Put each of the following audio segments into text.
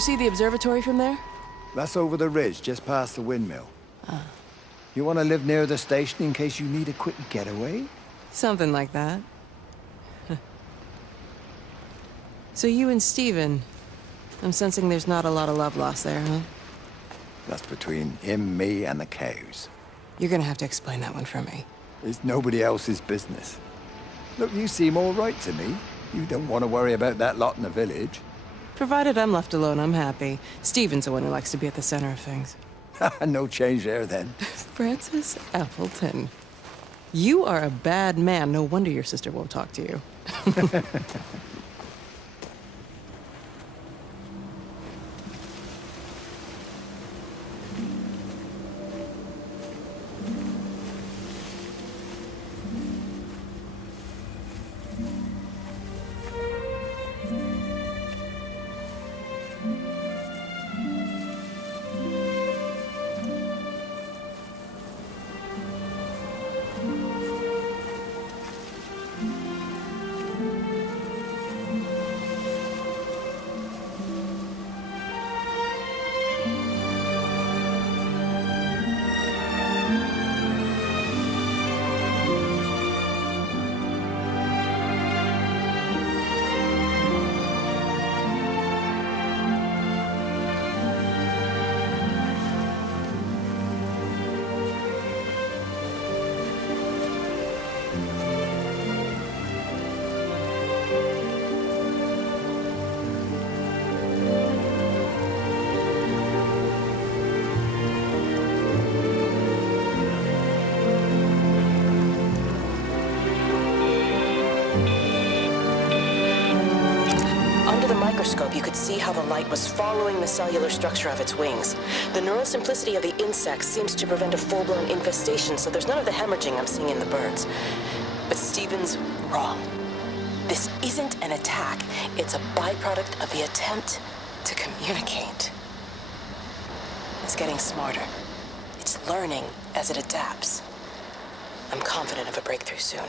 you see the observatory from there? That's over the ridge, just past the windmill. You want to live near the station in case you need a quick getaway? Something like that. So you and Steven, I'm sensing there's not a lot of love lost there, huh? That's between him, me, and the cows. You're gonna have to explain that one for me. It's nobody else's business. Look, you seem all right to me. You don't want to worry about that lot in the village. Provided I'm left alone, I'm happy. Steven's the one who likes to be at the center of things. No change there, then. Francis Appleton. You are a bad man. No wonder your sister won't talk to you. Microscope, you could see how the light was following the cellular structure of its wings. The neural simplicity of the insects seems to prevent a full-blown infestation, so there's none of the hemorrhaging I'm seeing in the birds. But Steven's wrong. This isn't an attack. It's a byproduct of the attempt to communicate. It's getting smarter. It's learning as it adapts. I'm confident of a breakthrough soon.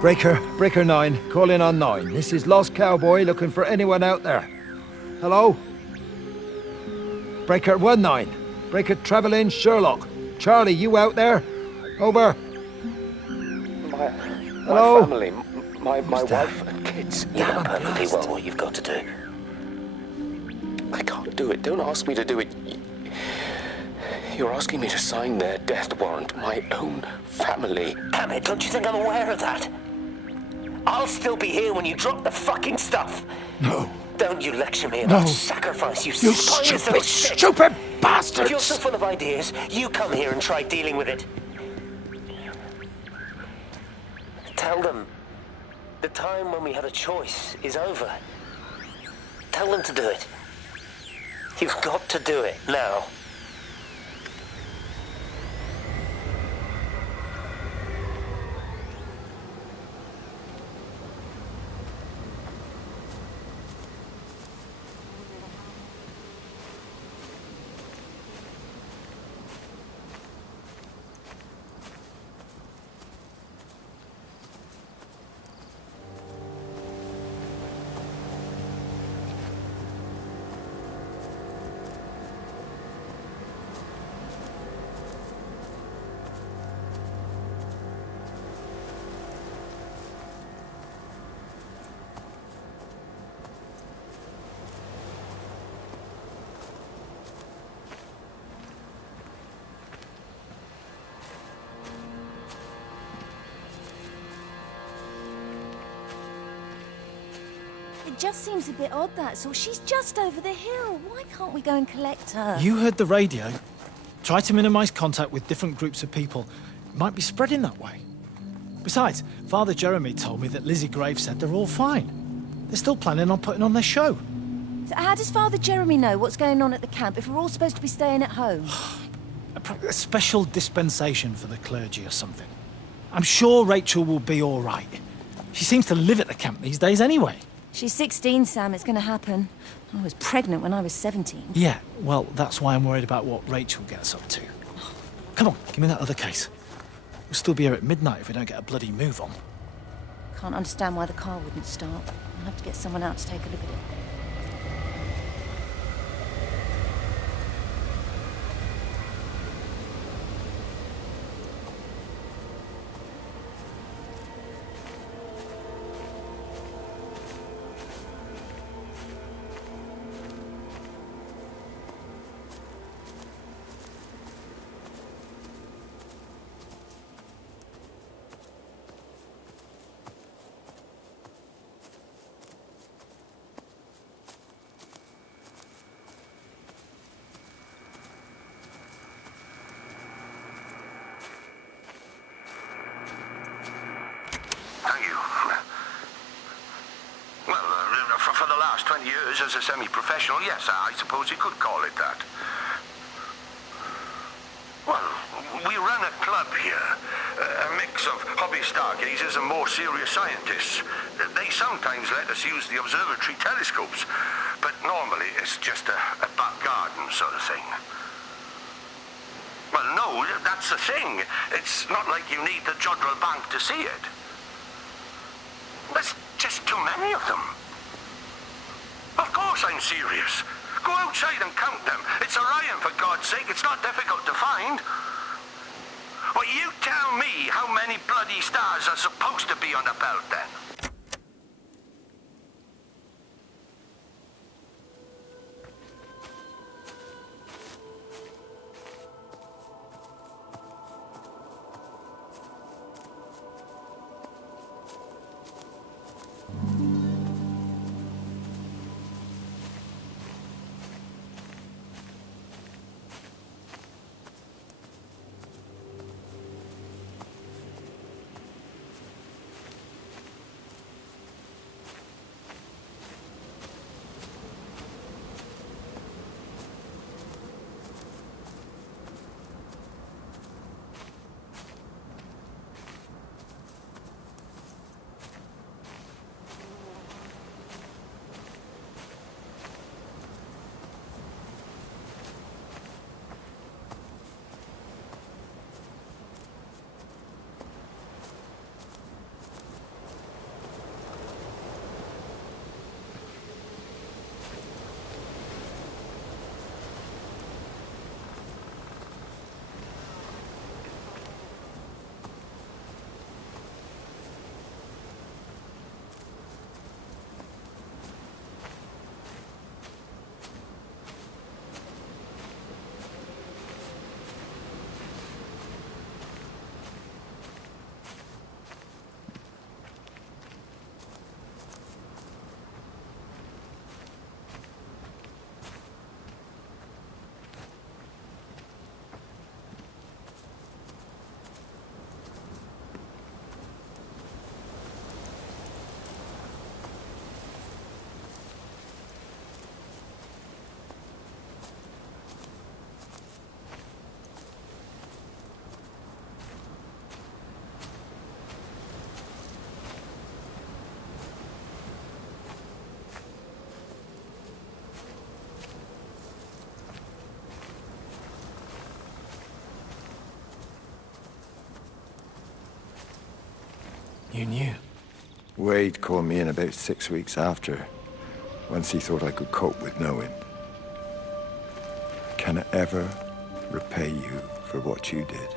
Breaker 9, call in on 9. This is Lost Cowboy looking for anyone out there. Hello? Breaker 19. Breaker Trevelyan Sherlock. Charlie, you out there? Over. Hello? My family, my wife and kids. You know perfectly well what you've got to do. I can't do it. Don't ask me to do it. You're asking me to sign their death warrant. My own family. Damn it, don't you think I'm aware of that? I'll still be here when you drop the fucking stuff. No. Don't you lecture me about sacrifice, you spineless little shit. Stupid bastards! If you're so full of ideas, you come here and try dealing with it. Tell them the time when we had a choice is over. Tell them to do it. You've got to do it now. just seems a bit odd, that's all. She's just over the hill. Why can't we go and collect her? You heard the radio. Try to minimize contact with different groups of people. It might be spreading that way. Besides, Father Jeremy told me that Lizzie Graves said they're all fine. They're still planning on putting on their show. So how does Father Jeremy know what's going on at the camp if we're all supposed to be staying at home? A special dispensation for the clergy or something. I'm sure Rachel will be all right. She seems to live at the camp these days anyway. She's 16, Sam. It's going to happen. I was pregnant when I was 17. Yeah, well, that's why I'm worried about what Rachel gets up to. Come on, give me that other case. We'll still be here at midnight if we don't get a bloody move on. Can't understand why the car wouldn't start. I'll have to get someone out to take a look at it. Thank you. Well, for the last 20 years as a semi-professional, yes, I suppose you could call it that. Well, we run a club here. A mix of hobby stargazers and more serious scientists. They sometimes let us use the observatory telescopes, but normally it's just a back garden sort of thing. Well, no, that's the thing. It's not like you need the Jodrell Bank to see it. There's just too many of them. Of course I'm serious. Go outside and count them. It's Orion, for God's sake. It's not difficult to find. Well, you tell me how many bloody stars are supposed to be on the belt, then. You knew. Wade called me in about 6 weeks after, once he thought I could cope with knowing. Can I ever repay you for what you did?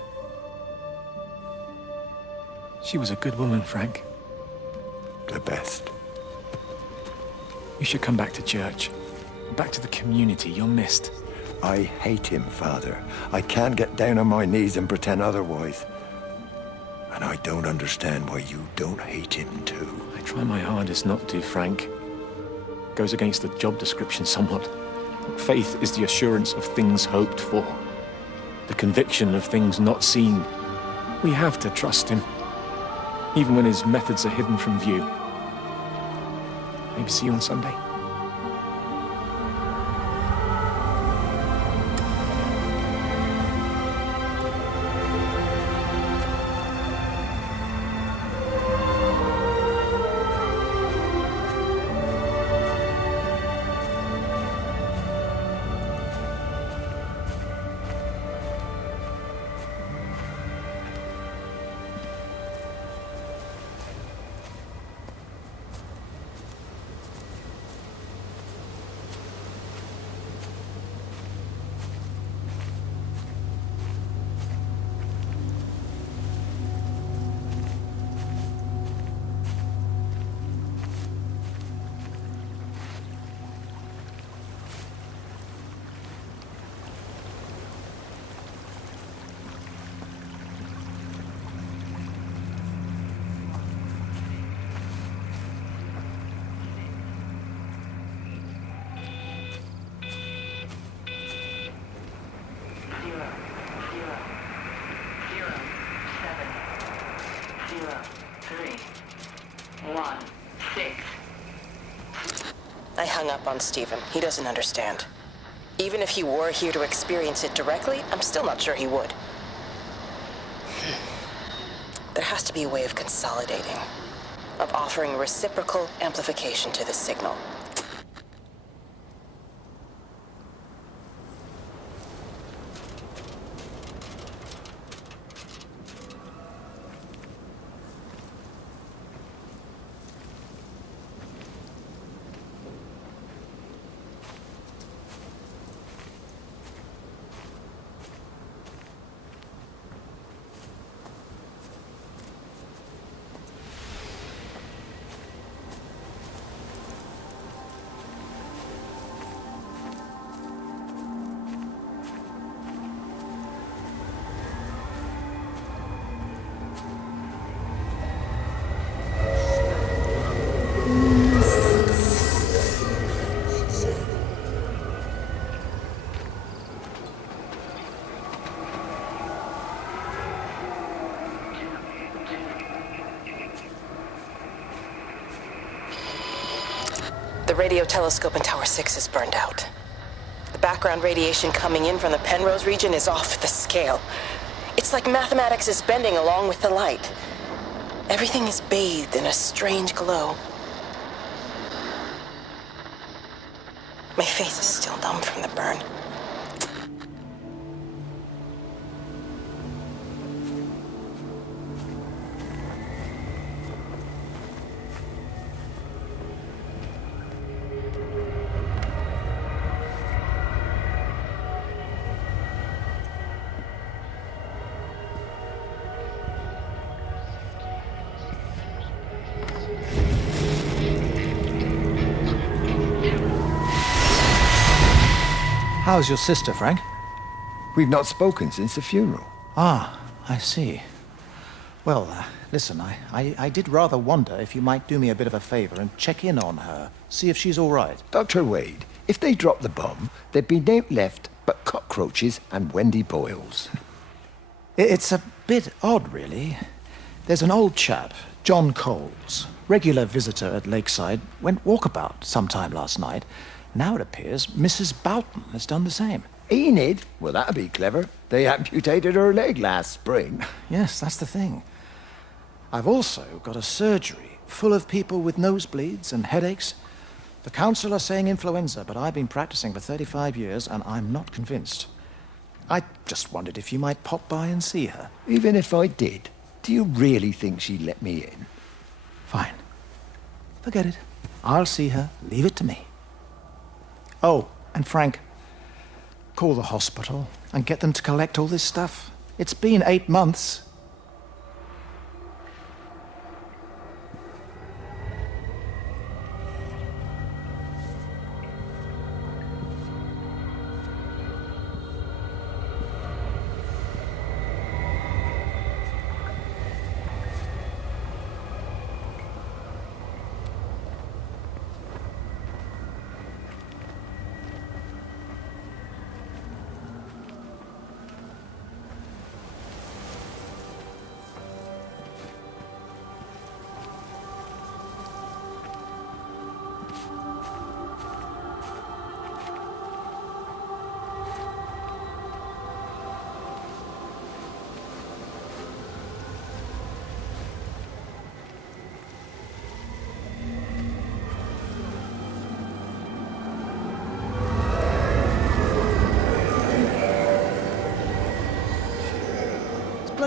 She was a good woman, Frank. The best. You should come back to church. Back to the community. You're missed. I hate him, Father. I can't get down on my knees and pretend otherwise. And I don't understand why you don't hate him too. I try my hardest not to, Frank. goes against the job description somewhat. Faith is the assurance of things hoped for, the conviction of things not seen. We have to trust him, even when his methods are hidden from view. Maybe see you on Sunday. I hung up on Stephen. He doesn't understand. Even if he were here to experience it directly, I'm still not sure he would. There has to be a way of consolidating, of offering reciprocal amplification to the signal. The radio telescope in Tower 6 is burned out. The background radiation coming in from the Penrose region is off the scale. It's like mathematics is bending along with the light. Everything is bathed in a strange glow. My face is still numb from the burn. How's your sister, Frank? We've not spoken since the funeral. Ah, I see. Well, listen, I did rather wonder if you might do me a bit of a favor and check in on her, see if she's all right. Dr. Wade, if they dropped the bomb, there'd be naught left but cockroaches and Wendy Boyles. It's a bit odd, really. There's an old chap, John Coles, regular visitor at Lakeside, went walkabout sometime last night. Now it appears Mrs. Boughton has done the same. Enid? Well, that'd be clever. They amputated her leg last spring. Yes, that's the thing. I've also got a surgery full of people with nosebleeds and headaches. The council are saying influenza, but I've been practicing for 35 years and I'm not convinced. I just wondered if you might pop by and see her. Even if I did, do you really think she'd let me in? Fine. Forget it. I'll see her. Leave it to me. Oh, and Frank, call the hospital and get them to collect all this stuff. It's been 8 months.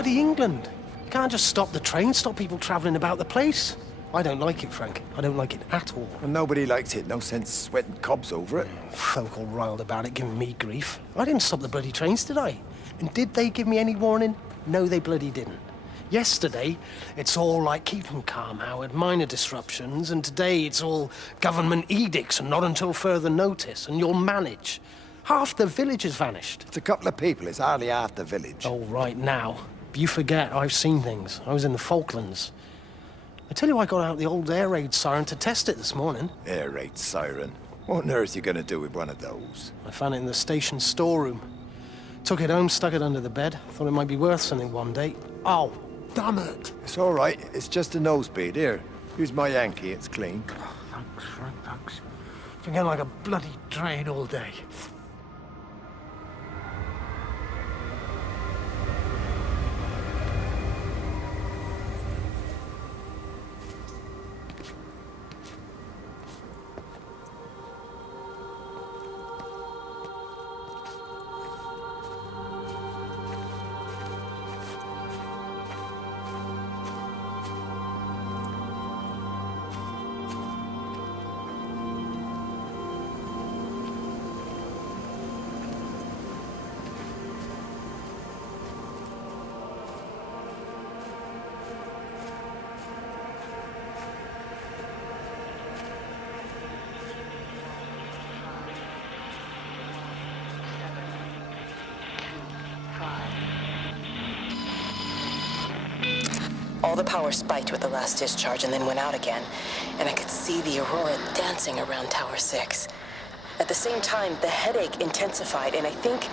bloody England. You can't just stop the train, stop people travelling about the place. I don't like it, Frank. I don't like it at all. Well, nobody likes it. No sense sweating cobs over it. Folk all riled about it, giving me grief. I didn't stop the bloody trains, did I? And did they give me any warning? No, they bloody didn't. Yesterday, it's all like keep 'em calm, Howard, minor disruptions, and today it's all government edicts and not until further notice, and you'll manage. Half the village has vanished. It's a couple of people. It's hardly half the village. Oh, right now. But you forget, I've seen things. I was in the Falklands. I tell you, I got out the old air raid siren to test it this morning. Air raid siren? What on earth are you going to do with one of those? I found it in the station storeroom. Took it home, stuck it under the bed. Thought it might be worth something one day. Oh, damn it. It's all right. It's just a nosebleed. Here, use my Yankee. It's clean. Thanks, Frank, thanks. Been going like a bloody train all day. All the power spiked with the last discharge and then went out again, and I could see the aurora dancing around Tower 6. At the same time, the headache intensified, and I think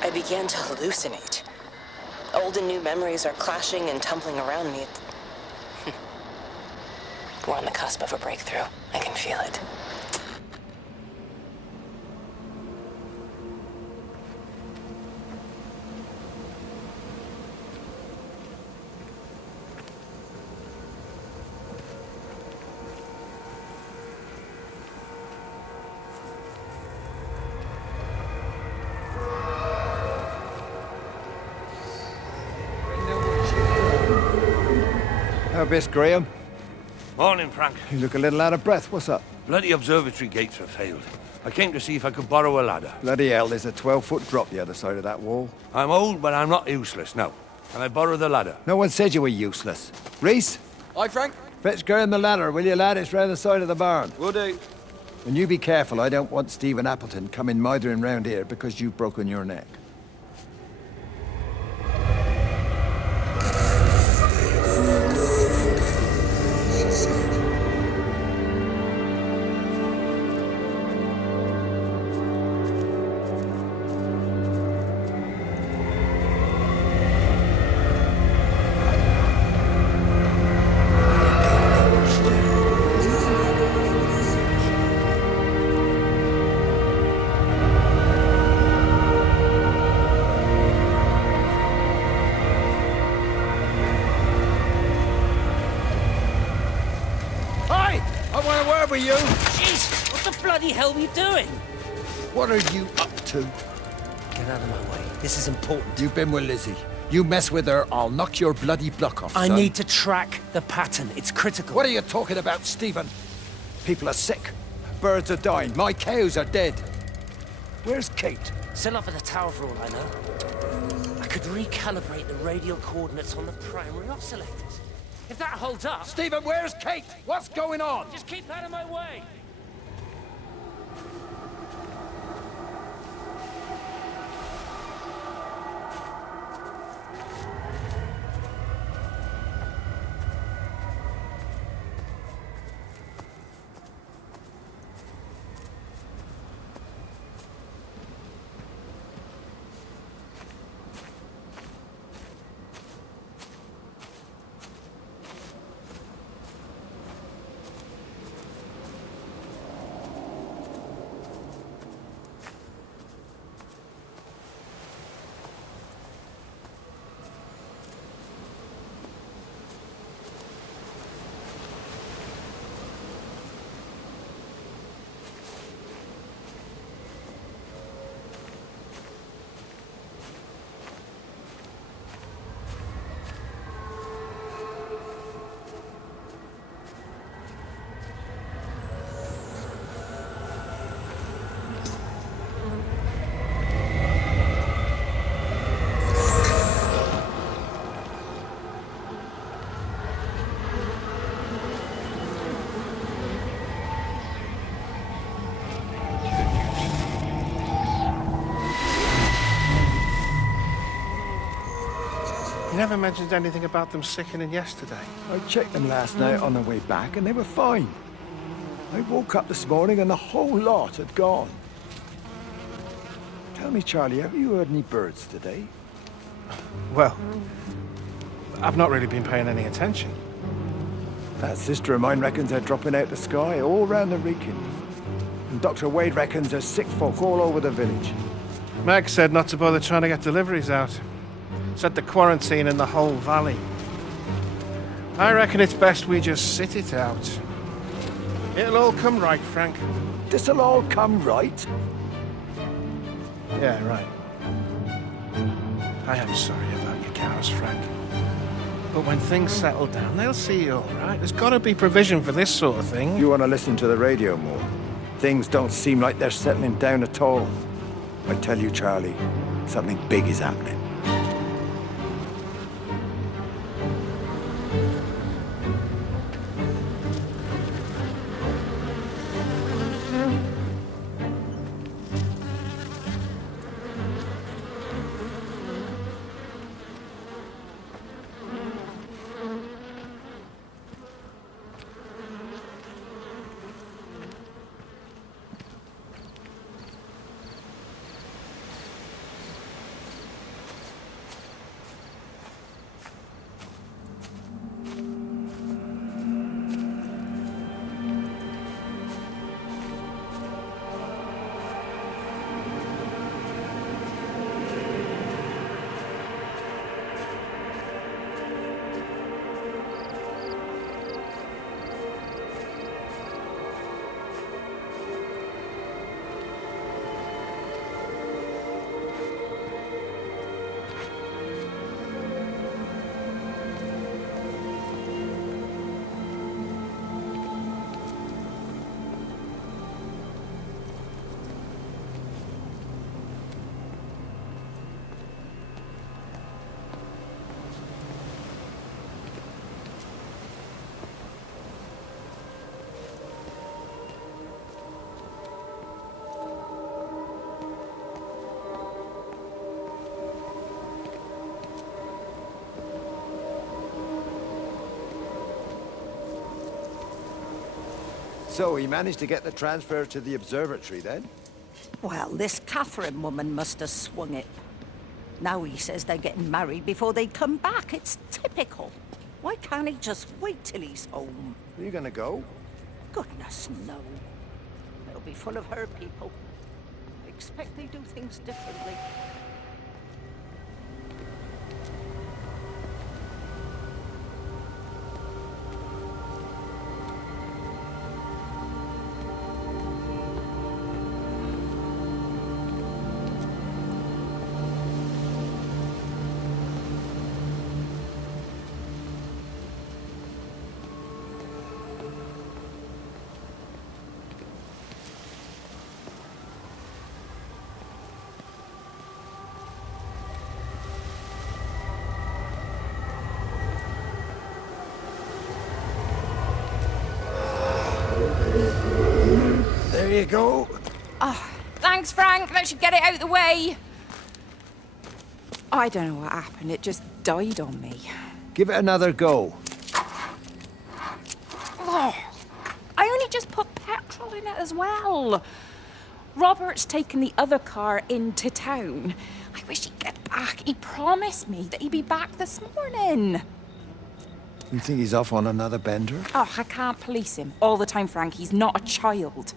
I began to hallucinate. Old and new memories are clashing and tumbling around me. We're on the cusp of a breakthrough. I can feel it. How best, Graham? Morning, Frank. You look a little out of breath. What's up? Bloody observatory gates have failed. I came to see if I could borrow a ladder. Bloody hell, there's a 12-foot drop the other side of that wall. I'm old, but I'm not useless, no. Can I borrow the ladder? No one said you were useless. Reese? Aye, Frank? Fetch Graham the ladder, will you, lad? It's round the side of the barn. Will do. And you be careful. I don't want Stephen Appleton coming mithering round here because you've broken your neck. With you? Jeez, what the bloody hell are you doing? What are you up to? Get out of my way. This is important. You've been with Lizzie. You mess with her, I'll knock your bloody block off, I son. need to track the pattern. It's critical. What are you talking about, Stephen? People are sick. Birds are dying. My cows are dead. Where's Kate? Still up at the tower for all I know. I could recalibrate the radial coordinates on the primary oscillators. If that holds up... Stephen, where's Kate? What's going on? Just keep out of my way! never mentioned anything about them sickening yesterday. I checked them last night on the way back, and they were fine. I woke up this morning and the whole lot had gone. Tell me, Charlie, have you heard any birds today? Well, I've not really been paying any attention. That sister of mine reckons they're dropping out the sky all round the Wrekin. And Dr. Wade reckons there's sick folk all over the village. Meg said not to bother trying to get deliveries out. Said the quarantine in the whole valley. I reckon it's best we just sit it out. It'll all come right, Frank. This'll all come right. Yeah, right. I am sorry about your cows, Frank. But when things settle down, they'll see you all right. There's got to be provision for this sort of thing. You want to listen to the radio more? Things don't seem like they're settling down at all. I tell you, Charlie, something big is happening. So he managed to get the transfer to the observatory then? Well, this Catherine woman must have swung it. Now he says they're getting married before they come back. It's typical. Why can't he just wait till he's home? Are you gonna go? Goodness, no. It'll be full of her people. I expect they do things differently. There you go. Oh, thanks, Frank. That should get it out of the way. I don't know what happened. It just died on me. Give it another go. Oh, I only just put petrol in it as well. Robert's taken the other car into town. I wish he'd get back. He promised me that he'd be back this morning. You think he's off on another bender? Oh, I can't police him all the time, Frank. He's not a child.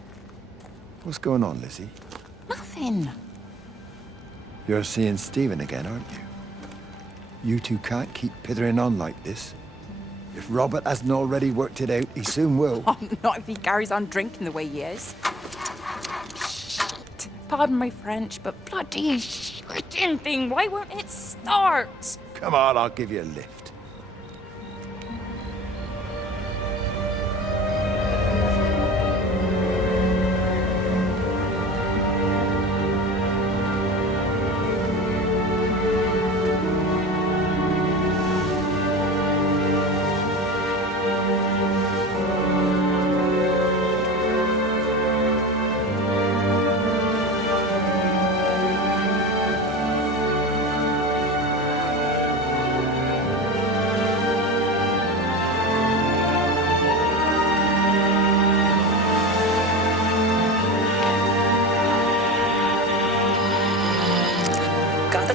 What's going on, Lizzie? Nothing. You're seeing Stephen again, aren't you? You two can't keep pithering on like this. If Robert hasn't already worked it out, he soon will. Oh, not if he carries on drinking the way he is. Shit. Pardon my French, but bloody shitting thing, why won't it start? Come on, I'll give you a lift.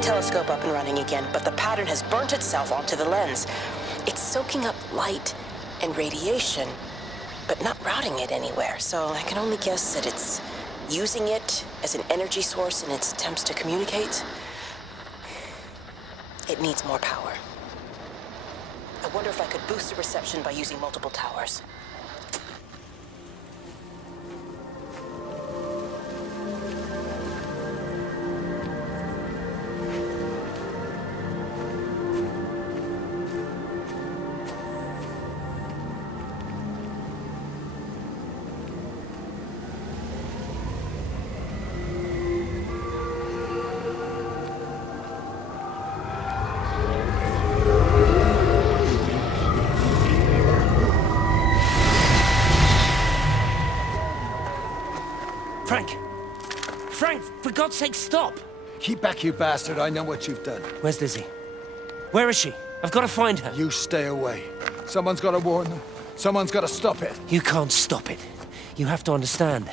telescope up and running again, but the pattern has burnt itself onto the lens. It's soaking up light and radiation, but not routing it anywhere, so I can only guess that it's using it as an energy source in its attempts to communicate. It needs more power. I wonder if I could boost the reception by using multiple towers. Frank, for God's sake, stop! Keep back, you bastard. I know what you've done. Where's Lizzie? Where is she? I've got to find her. You stay away. Someone's got to warn them. Someone's got to stop it. You can't stop it. You have to understand.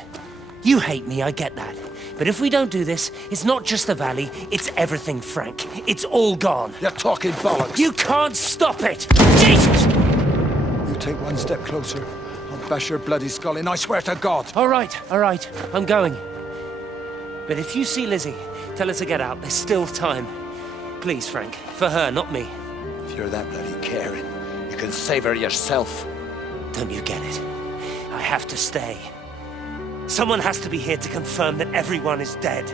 You hate me, I get that. But if we don't do this, it's not just the valley, it's everything, Frank. It's all gone. You're talking bollocks. You can't stop it! Jesus! You take one step closer, I'll bash your bloody skull in, I swear to God. All right, I'm going. But if you see Lizzie, tell her to get out. There's still time. Please, Frank. For her, not me. If you're that bloody caring, you can save her yourself. Don't you get it? I have to stay. Someone has to be here to confirm that everyone is dead.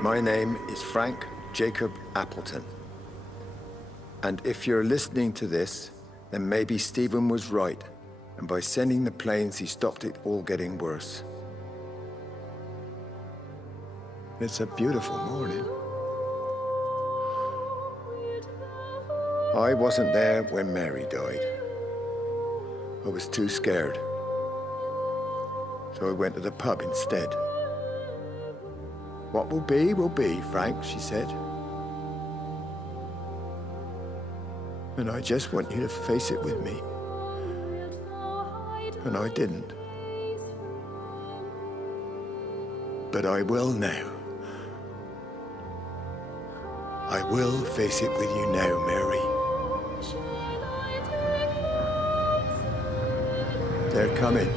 My name is Frank Jacob Appleton. And if you're listening to this, then maybe Stephen was right. And by sending the planes, he stopped it all getting worse. It's a beautiful morning. I wasn't there when Mary died. I was too scared. So I went to the pub instead. What will be, Frank, she said. And I just want you to face it with me. And I didn't. But I will now. I will face it with you now, Mary. They're coming.